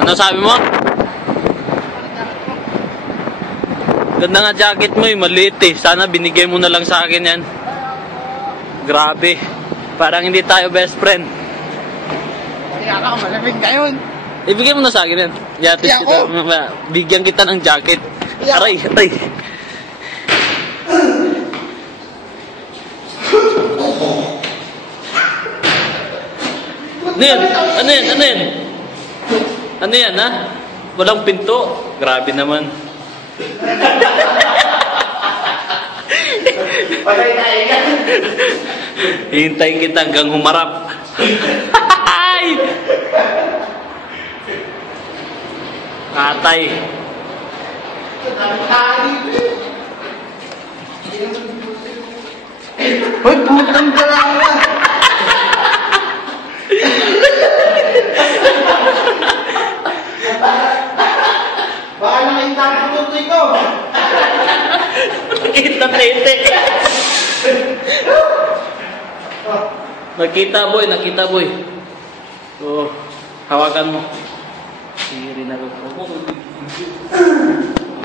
Ano sabi mo? Ganda nga jacket mo eh, maliit eh. Sana binigay mo na lang sa akin yan. Grabe. Parang hindi tayo best friend. Kaya ka, malamig ngayon. Ibigay mo na sa akin yan. Yatis kita, bigyan kita ng jacket. Aray, aray. Ano yan? Ano yan? Ano yan? Ano yan, ha? Walang pinto. Grabe naman. Patay tayo ka. Hihintayin kita hanggang humarap. Ay! Katay. Hoy, putang dalawa. Baka nakita ang tutoy ko. Nakita tete. Nakita boy, nakita boy. Oh, hawakan mo. Siri na rin ako.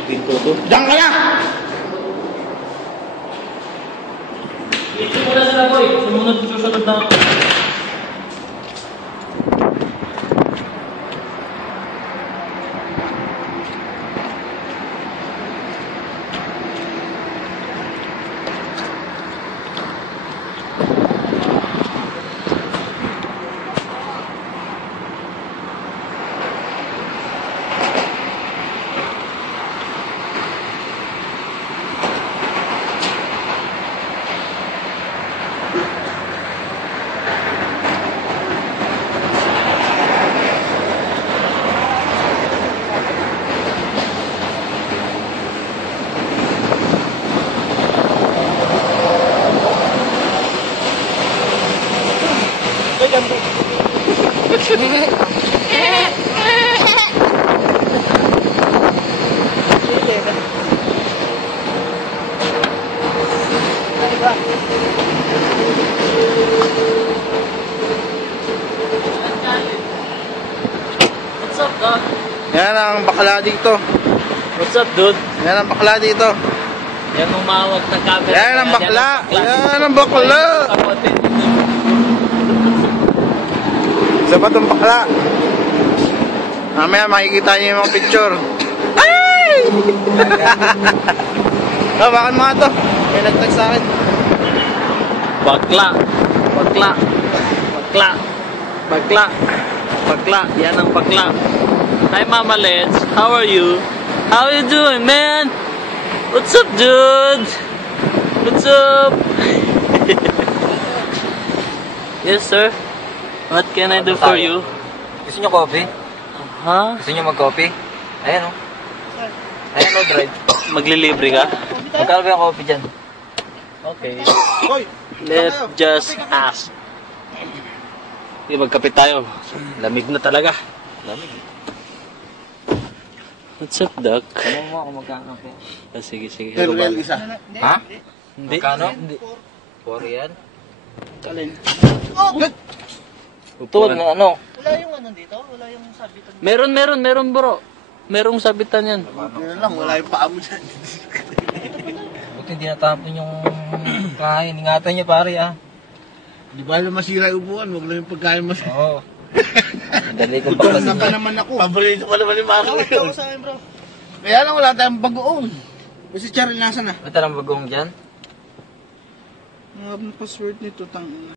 Pinto to. Diyan ka na! Ito mo na sila boy. Susunod na ako. What's up, dog? Yan ang bakla dito. What's up, dude? Yan ang bakla dito. Yan umawag na camera. Yan ang bakla. Yan ang bakla. Isa pa itong bakla. Mamaya makikita niyo yung mga picture. Ay! Bakit mga to? May nagtag sa akin. Bakla. Bakla. Bakla. Bakla. Bakla. Yan ang bakla. Hi, Mama Let's. How are you? How you doing, man? What's up, dude? What's up? Yes, sir. What can I do for you? Gusto nyo coffee? Ha? Gusto nyo mag-coffee? Ayan o. Ayan o, drive. Maglilibre ka? Magkano ba yung coffee dyan? Okay. Hoy! Let's just ask. Sige, magkape tayo. Lamig na talaga. Lamig. What's up, Doc? Tanong mo ako magkano kaya. Ah, sige, sige. Herwell isa. Ha? Hindi. Magkano? Hindi. 4 yan? Kalin. Ito na ano? Wala yung ano dito? Wala yung sabitan? Meron bro. Merong sabitan yan. Yun lang, wala yung paa mo dyan. Buti hindi natapon yung kain. Ingatan niya pare ah. Di ba alam masira yung upuan? Huwag lang yung pagkain mas... Oo. Dali ko Gutom paklasin na pa niya. naman ako. Paborito pa naman yung Maro Tawag yun. sa akin, bro. Kaya lang wala tayong bagoong. Kasi Cheryl nasa na. Ba't alam bagong dyan? Ang password nito, tang